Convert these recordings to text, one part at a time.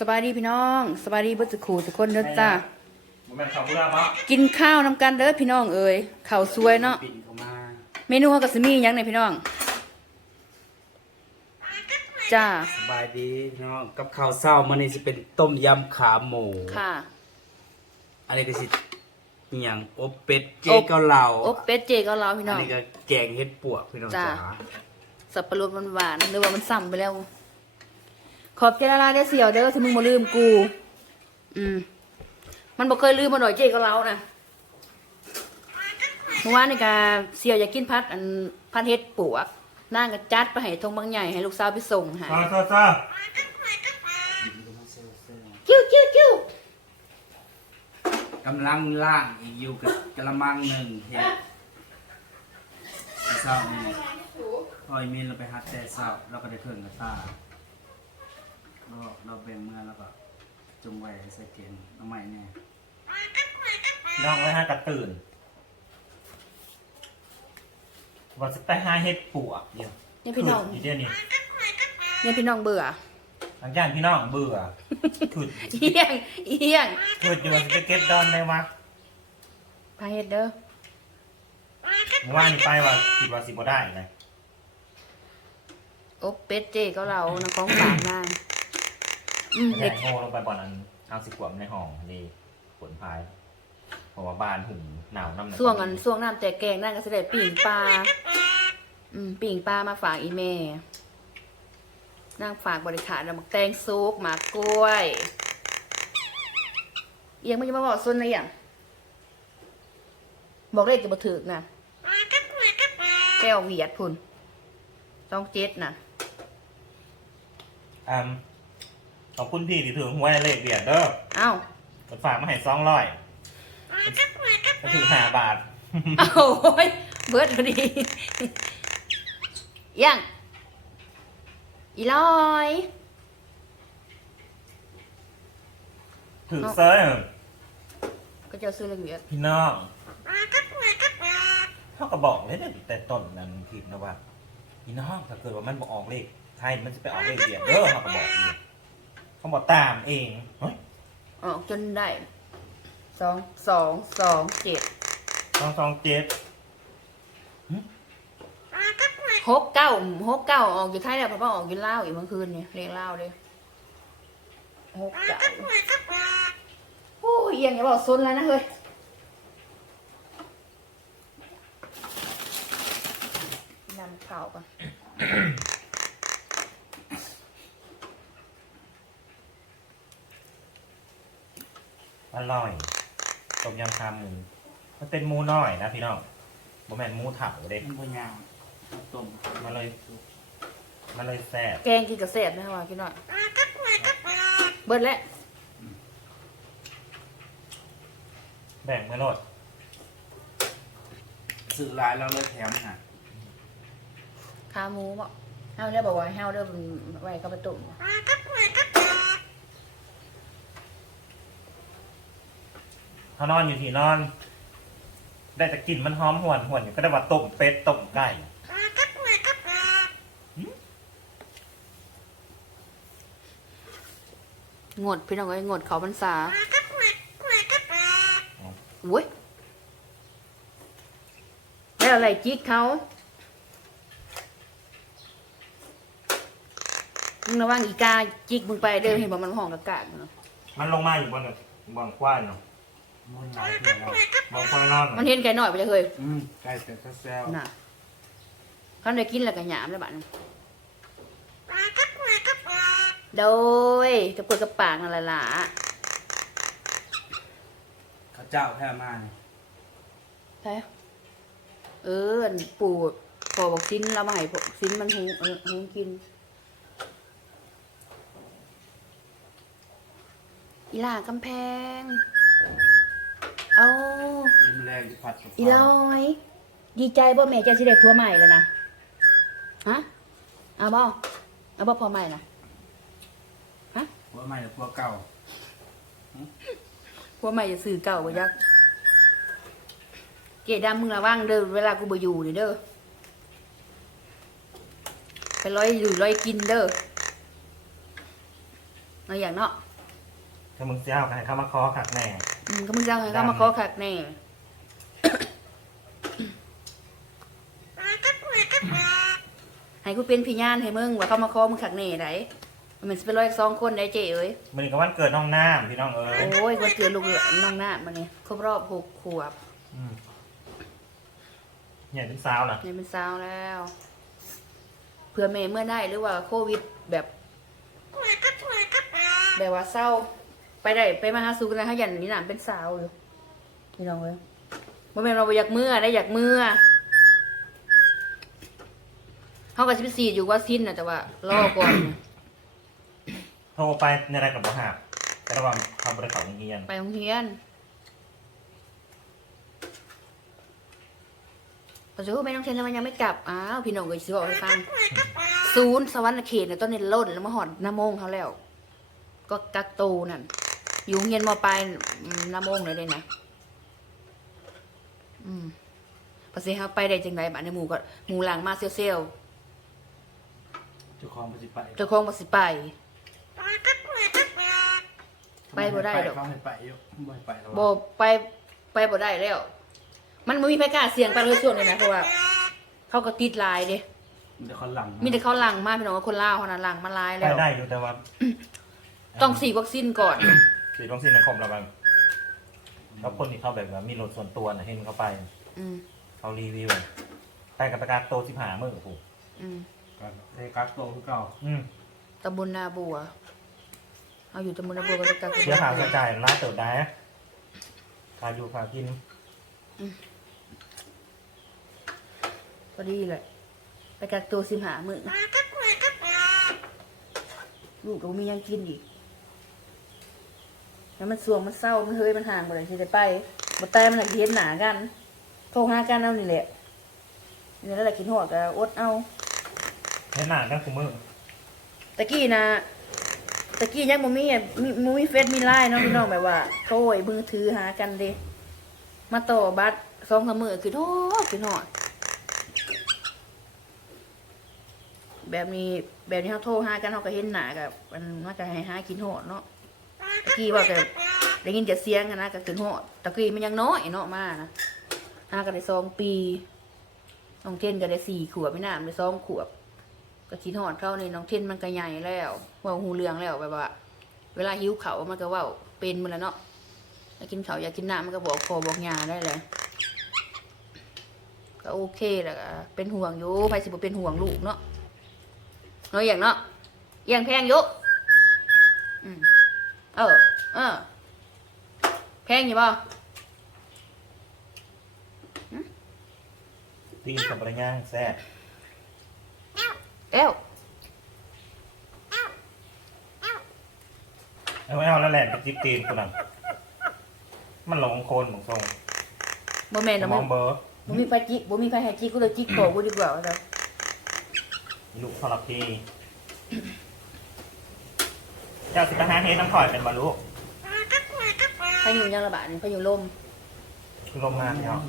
สบายดีพี่น้องสบายดีเบิดสุขูทุกคนเด้อจ้ามันเป็นข้าวเบื่อปะกินข้าวนํกันเด้อพี่น้องเอ้ยข้าวสวยเนาะปิ่นเข้ามาเมนูเฮาก็สิมีหยังเนี่ยพี่น้องจ้าสบายดีพี่น้องกับข้าวเช้ามื้อนี้สิเป็นต้มยำขาหมูค่ะอันนี้ก็สิอหย่างอบเป็ดเจอบเกาเหลาอบเป็ดเจก็เราพี่อัน้นอง นี้ก็แกงเห็ดปวกพี่น้องจ้า จ๋าสับปะรดหวานๆหรือว่ามันซ้ำไปแล้ว ขอบใจละลายได้อเสี่ยวเด้อที่มึงบ่ลืมกู อืม มันบ่เคยลืมมาหน่อยเจก็เรานะเมื่อวานนี่ก็เสี่ยวอยากกินพัดอันพัดเฮ็ดปวกนางก็จัดไปให้ทงบางใหญ่ให้ลูกสาวไปส่งให้ซ่าซ่าซ่ากิ้วกิ้วกิ้วกำลังล่างอีกอยู่กับกระมังหนึ่งเฮ็ดเช้านี่พอยมีนเราไปฮัดแต่เช้าเราก็ได้เครื่องกับตา เราเราแบ่งเมื่อแล้วก็จงไว้ใส่เกณฑ์น้องใหม่แน่น้องไว้ห้ากระตื่นว่าจะไปหาเห็ดปวกเดียวเนี่ยพี่น้องคือเดียวนี่เนี่ยพี่น้องเบื่อหลังจากพี่น้องเบื่อคือเอียงเอียงคืออยู่ว่าจะไปเก็บดอนได้วะพาเฮ็ดเด้อเมื่อวานนี่ไปว่าคิดว่าสิบ่ได้เลย อบเป็ดเจก็เรานะของฝากนาง อืมแทเด็กงโง่ลงไปบ่อนนั้นเอาสิขวบในห้องดีผลพายเพราะว่าบ้านหุ่มหนาวน้ำหนักส่วงอันส่วงน้ำแต่แกงนั่นก็สิได้ปิ่งปลา อืมปิ่งปลามาฝากอีแม่นางฝากบริขารแล้วมักแตงซุกหมากกล้วย เอียงมันจะมาบอกซุนนะอย่างบอกเลขจะบ่ถึกนะแก้วเวียดพุ่นต้องเจ็ดนะ อืม ขอบคุณพี่ที่ถือหวยเลขเบียดเด้อเอ้ามันฝากมาให้สองร้อยก็ถือห้าบาท เอ้าโอ้ยเบิดพอดียังอีลอยถือเซ้ยก็จะซื้อเลขเวียดพี่น้องเขาก็บอกเลยเนี่ยแต่ต้นนั้นผิดนะว่าพี่น้องถ้าเกิดว่ามันบอกออกเลขไทยมันจะไปออกเลขเบียดเด้อเขาก็บอกอยู่ เขาบอกตามเองเฮ้ยออกจนได้สองสองสองเจ็ดสองสองเจ็ดหกเก้าหกเก้าออกอยู่ไทยแล้วเพราะว่าออกอยู่ลาวอีกเมื่อคืนเนี่ยเรียกลาวเลยหกเก้าโอ้ยเอียงอย่าบอกซนแล้วนะเฮ้ยนำข่าวก่อน อร่อยต้มยำขาหมูมันเป็นหมูน้อยนะพี่น้องบ่แม่นหมูเถ่าเด็กมันบ่ยาวต้มมันเลยมันเลยแซ่บแกงกินกับเศษนะว่ากินหน่อย เบิดแล้วแบ่งไม่ลดสื่อหลายเราเลยแถมหาขาหมูบอกเฮาได้บอกว่าเฮาเด้อมันไว้เข้าไปตุ่ม เขานอนอยู่ที่นอน ได้แต่กลิ่นมันหอมหวนหวนอยู่ก็ได้ว่าต้มเป็ดต้มไก่งดพี่น้องเอ้ยงดเขาพรรษาโว้ยแล้วอะไรจิกเขามึงระวังอีกาจิกมึงไปเด้อเห็นบอกมันห้องกะกากเนาะมันลงมาอยู่บนบนควายเนาะ มันหลายเพื่อนเราบนควายนอนมันเห็นไก่หน่อยไปเลยเฮ้ยอืมใกล้แต่ก็แซวน่ะเขาได้กินแล้วก็หยามแล้วบัดนี้โดยกระเปิดกระปากนั่นแหละล่ะข้าวเจ้าแท้มาเนี่ยใช่เอออันปู่พอบอกสิ้นเรามาให้พวกสิ้นมันหูเออหูกินอีหล่ากำแพง เอายิ้มแรงที่ผัดกับอีลอยดีใจบ่แม่เจะสิได้ผัวใหม่แล้วนะฮะเอาบ่เอาบ่ผัวใหม่นะหัวใหม่หรือหัวเก่าผัวใหม่จะซื้อเก่าบ่ยักเกดดำมึงระวังเด้อเวลากูบ่อยู่นี่เด้อไปร้อยอยู่ร้อยกินเด้อเอาอย่างเนาะอ ถ้ามึงเสียเอาใครเข้ามาคอขักแน่อืมก็มึงจะเอาให้เขามาขอขักแน่ให้กูเป็นพี่ญาณให้มึงว่าเขามาขอมึงขักแน่ไหนมันสิเป็นร้อยสองคนได้เจ๊เอ้ยมันนี่ก็วันเกิดน้องน้ำพี่น้องเอ้ยโอ้ยวันเกิดลูกน้องนาดมาเนี่ยครบรอบหกขวบอืมเนี่ยเป็นสาวนะเนี่ยเป็นสาวแล้วเผื่อแม่เมื่อได้หรือว่าโควิดแบบแบบว่าเศร้า ไปได้ไปมาหาสู่กันนะฮะยันนี่นามเป็นสาวอยู่พี่น้องเอ้ยบ่แม่นเราบ่อยากเมื่อได้อยากเมื่อเขาก็สิไปสีดอยู่ว่าสิ้นน่ะแต่ว่ารอก่อนโทรไปในรายกับบ่หักแต่ระหว่างทำบริษัทโรงเรียนไปโรงเรียนพอจะรู้ไหมน้องเทนทำไมยังไม่กลับ อ้าวพี่น้องก็สิบอกให้ฟังศูนย์สวรรค์เขตเนี่ยต้นนี้ล่นแล้วมาหอดน้ำโมงเขาแล้ว ก็กักตูนั่น อยู่โรงเรียนมปลายอืมน้ำโมงเลยเลยนะอืมภาษีเขาไปได้จังไรบ้านในหมู่ก็หมู่หลังมาเซลเซลเจ้าของปฏิไปเจ้าของภาษีไปไปบ่ได้ดอกเขาให้ไปอยู่บ่ให้ไปแล้วบไปไปบ่ได้แล้ว มันไม่มีใครกล้าเสี่ยงไปเลยช่วงนี้นะเพราะว่าเขาก็ติดลายเด้มีแต่คนหลังมีแต่เขาหลังมาพี่น้องว่าคนลาวเขานั้นหลังมาลายไปแล้วได้อยู่แต่ว่า ต้องฉีดวัคซีนก่อน ฉีดวัคซีนในคมระวังแล้วคนที่เข้าแบบว่ามีรถส่วนตัวนะเห็นเขาไปอืมเขารีวิวไปกับประกาศโตสิบหามือผูอืมกันเทกักโตคือเก่าอืมตำบลนาบัวเอาอยู่ตำบลนาบัวก็จะกักเสียค่าใช้จ่ายร้านเติบได้ค่าอยู่ค่ากินพอดีเลยไปกักตัวสิบหามือลูกก็บ่มีหยังกินอีก แล้วมันสวงมันเศร้ามันเฮ้ยมันห่างบ่ได้สิได้ไปบ่แต่มันอยากเห็นหนากันโทรหากันเอานี่แหละนี่แหละกินหอดก็อดเอาเห็นหน้ากันคือมือตะกี้นะตะกี้ยังบ่มีอะมีบ่มีเฟซมีไลน์เนาะพี่น้องแบบว่าโทรไอ้มือถือหากันเด้มาต่อบัตรสองสามมื้อคือโทษคือหอดแบบนี้แบบนี้เขาโทรหากันเขาก็เห็นหน้ากับมันมันก็ให้หากินหอดเนาะ ตะกี้ว่าแต่ได้ยินแต่เสียงกันนะก็ขึ้นหอดตะกี้มันยังน้อยเนาะมานะหากันได้สองปีน้องเทนก็ได้สี่ขวบไม่น่านได้สองขวบก็คิดหอดเข้าในน้องเทนมันก็ใหญ่แล้วว่าหูเรืองแล้วแบบว่า เวลาหิวเขามันก็ว่าเป็นมันแล้วเนาะอยากกินเขาอยากกินน้ำมันก็บอกพอบอกยาได้เลยก็โอเคแหละเป็นห่วงอยู่ไปสิบเป็นห่วงลูกเนาะเนาะอย่างเนาะอย่างแพงอยู่อืม เออ เออ แพงอยู่ป่ะตีนกับบริย่างแซ่บเอ้วเอาไม่เอาแล้วแหละไปจิบตีนกูน่ะมันหลงโคนหมองทรงบ่แม่นสนะมมึองงเบอร์บ่มีไฟจิกบ่มีไฟให้จิกกูเลยจิกโกกูดีกว่าว่าจ้ะลูกทรพี เจ้าสิบห้าเฮดน้ำข่อยเป็นบรรลุพายุยังระบาดนี่พายุลมคือลมงานเนาะ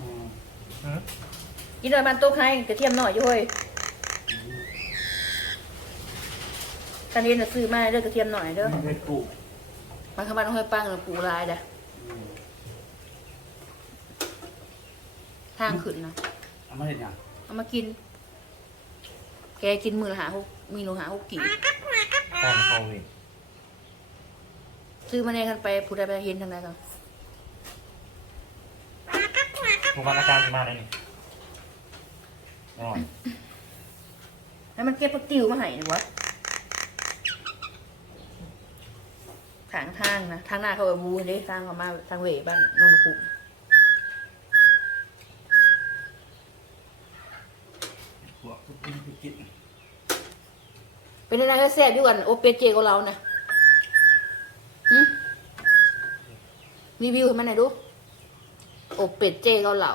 หืมกินหน่อยมันโต๊ะให้กระเทียมหน่อยอยู่เฮ้ยกันเรียนน่ะซื้อมาเด้อกระเทียมหน่อยเด้อมันเคยปลูกมันเข้ามาต้องให้ปังหรือปูลายเด้ออืมทางขึ้นนะเอามาเห็นยังเอามากิน แกกินมือละหาหกมีหนูหาหกกี่ตอนโควิด ซื้อมาในกันไปผู้ใดไปเห็นทางใดกันทุกวันอาการจะมาเลยนี่อ๋อแล้วมันเก็บปักติวมาให้นี่วะทางทางนะทางหน้าเขาเอาบูเด้ทางเขามาทางเวบ้านนนทคุมพวกทุกคนไปกินเป็นอะไรก็แซ่บอยู่กันโอเปเจกับเรานะหึ รีวิวให้มันหน่อยดูโอเป็ดเจเกาเหลา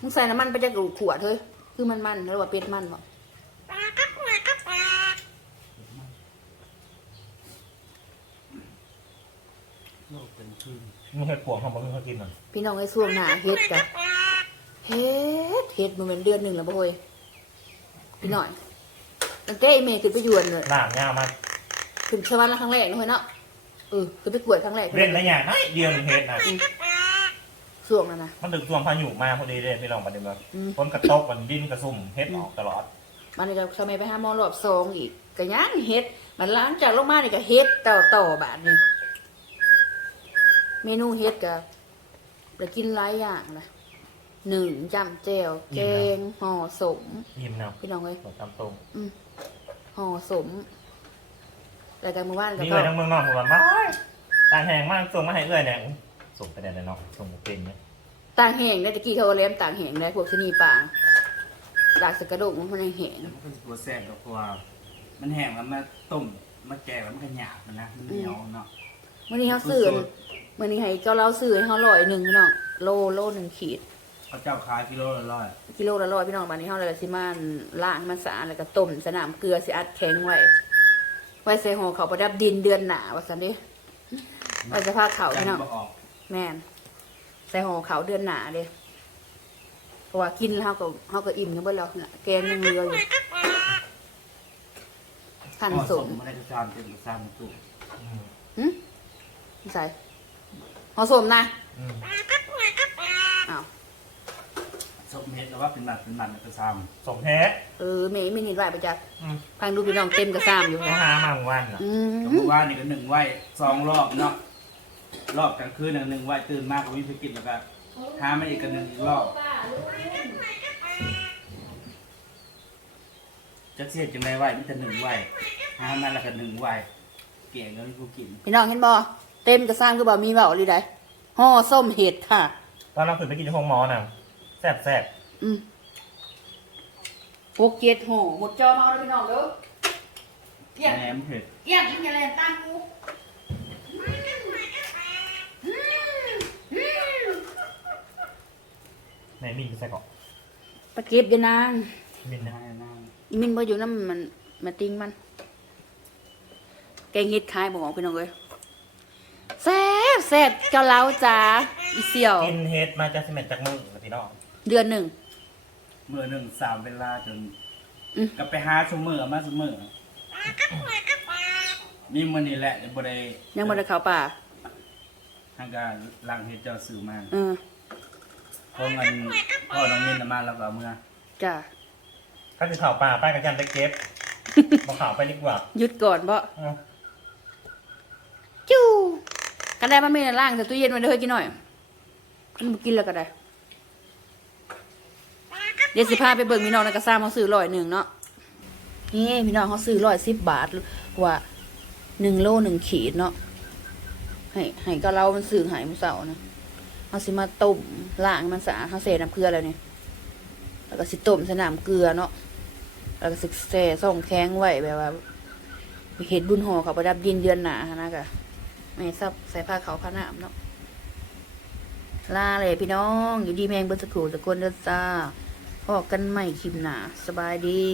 มึงใส่น้ำมันไปจากขวดเฮ้ยคือมันมันแล้วว่าเป็ดมันบ่โลกเป็นคืนมึงเห็ดปวงของมึงเขากินหน่อยพี่น้องไอ้ส่วงหนาเฮ็ดกะเฮ็ดเฮ็ดมันเป็นเดือนหนึ่งแล้วบ่เฮ้ยพี่หน่อยตั้งแต่ไอ้เมย์ขึ้นไปอยวนเลยหน้าเงามาขึ้นสวรรค์แล้วครั้งแรกนะเฮ้ยเนาะ เออคือไปกวดครั้งแรกเล่นอะไรอย่างน้อยเดียวหนึ่งเฮ็ดนะส่วงนั่นนะมันถึงช่วงพายุมาพอดีเลยพี่น้องประเด็นว่าอืมฝนกระตกมันดินกระซุ่มเฮ็ดออกตลอด มันนี่ก็ทำไมไปหาหมอรอบสองอีกก็ยังเฮ็ด มันล้างจากลงมานี่ก็เฮ็ดต่อต่อบาทนี่เมนูเฮ็ดก็ไปกินหลายอย่างนะหนึ่งจำแจวแกงห่อสมยิ้มเนาะพี่น้องเอ้ยหมดตามตรงห่อสม รายการมือว่านก็นี่ต้เลอยงทั้งเมืองนอกผมว่ามาตางแหงมากส่งมาให้เอื้อยเนี่ยอื้อส่งไปได้เลยเนาะส่งมาเป็นเนี่ยต่างแห่งได้ตะกี้เขาก็เลี้ยมต่างแห่งได้พวกชะนีป่าดากสกระโดกมันมันแห่ง มันก็จะตัวแซ่บกับตัวามันแห้งแล้วมาต้มมาแกงแล้วมันก็หยาบมันนะมันเหนียวเนาะมื่อนี้เขาซื้อมื่อนี้ให้เจ้าเราซื้อให้เขาร้อยหนึ่งพี่น้องโลโลหนึ่งขีด เขาเจ้าขายกิโลละร้อยกิโลละร้อยพี่น้องบานนี้เขาเลยก็สิมาล้างมันสะอาดแล้วก็ต้มสนามเกลือสิอัดแข็งไว้ ไว้ใส่ห่อเขาวประดับดินเดือนหนาว่าสันเดิไว้จะพาเขาวพี่น้องบ่ออกแม่นใส่ห่อเขาวเดือนหนาเด้เพราะว่ากินแล้วเขาก็เขาก็อิ่มกันเบิดแล้วน่ะแกงยังเหลืออยู่ขั้นห่อสสมมไม่ได้กระซามเป็นกระซามตู้อืมหืมใส่ห่อสมนะอืมอ้าว สมเม็ดแล้วว่าเป็นบัตรเป็นบัตรกระซามสมแท้ เออเมย์ไม่นิดไหวไปจักอืม พังดูพี่น้องเต็มกระซ้ำอยู่เขาหามาเมื่อวันน่ะอืก็มบอกว่านี่ก็หนึ่งไหวสองรอบเนาะรอบกลางคืนหนึ่งไหวตื่นมากก็วิ่งไปกินแล้วก็หามาอีกกันหนึ่งรอบจะเสียจังไรไหวมันจะหนึ่งไหวหามาแล้วก็หนึ่งไหวเกี่ยงแล้วกูกินพี่น้องเห็นบ่เต็มกระซ้ำคือบ่มีเบาหรือใดห่อส้มเห็ดค่ะ ตอนเราขึ้นไปกินที่ห้องหมอน่ะแซ่บแซ่บ อืมหกเจ็ดห่อหมดจอมาเอาเลยพี่น้องเด้อเอี้ยงแหนมเผ็ดเอี้ยงกินอย่าแรงตั้งกูในมินไปใส่เกาะตะเก็บอยานางมินนะได้นั่งอีมินบ่อยู่น้ำมันมาติงมัน แกงเห็ดคายบ่บอกพี่น้องเอ้ยแซ่บแซ่บเจ้าเล้าจ้าอีเสี่ยว กินเฮ็ดมาจากสิเมนจากมือนะพี่น้อง เดือนหนึ่งเมื่อหนึ่งสามเวลาจนอืมก็ไปหาสมือมาสมือนี่มันนี่แหละบ่ได้ยังบ่ได้เข้าป่าทางการลังเฮ็ดเจ้าสื่อมาเออเพราะเงินพ่อน้องมินน่ะมาแล้วก็เอามื่อจ้าก็คือข่าวป่าไปกับยันไปเก็บบอกข่าวไปดีกว่าหยุดก่อนบ่อืมจู้กันได้มันมีในล่างแต่ตู้เย็นไว้เด้อเฮ้ยกินหน่อยกันบ่กินแล้วก็ได้ เดี๋ยวสิพาไปเบิ่งพี่น้องในกระซ่าเขาซื้อร้อยหนึ่งเนาะนี่พี่น้องเขาซื้อร้อยสิบบาทว่าหนึ่งโลหนึ่งขีดเนาะให้ให้ก็เรามันซื้อหายมือเสาร์นะเขาสิมาต้มล้างมันสะอาดเขาเสน้ำเกลือแล้วนี่ยแล้วก็สิต้มใส่น้ำเกลือเนาะแล้วก็สิแส่ส่องแข้งไว้แบบว่าเห็ดบุญห่อเขาประดับดินเดือนหนาหั้นะกะไม่ซับใส่ผ้าขาวผ้าหนามเนาะลาเลยพี่น้อง อยู่ดีแมงเบนสกครูตะกนเด้อจ้า พอกันใหม่คลิปหนาสบายดี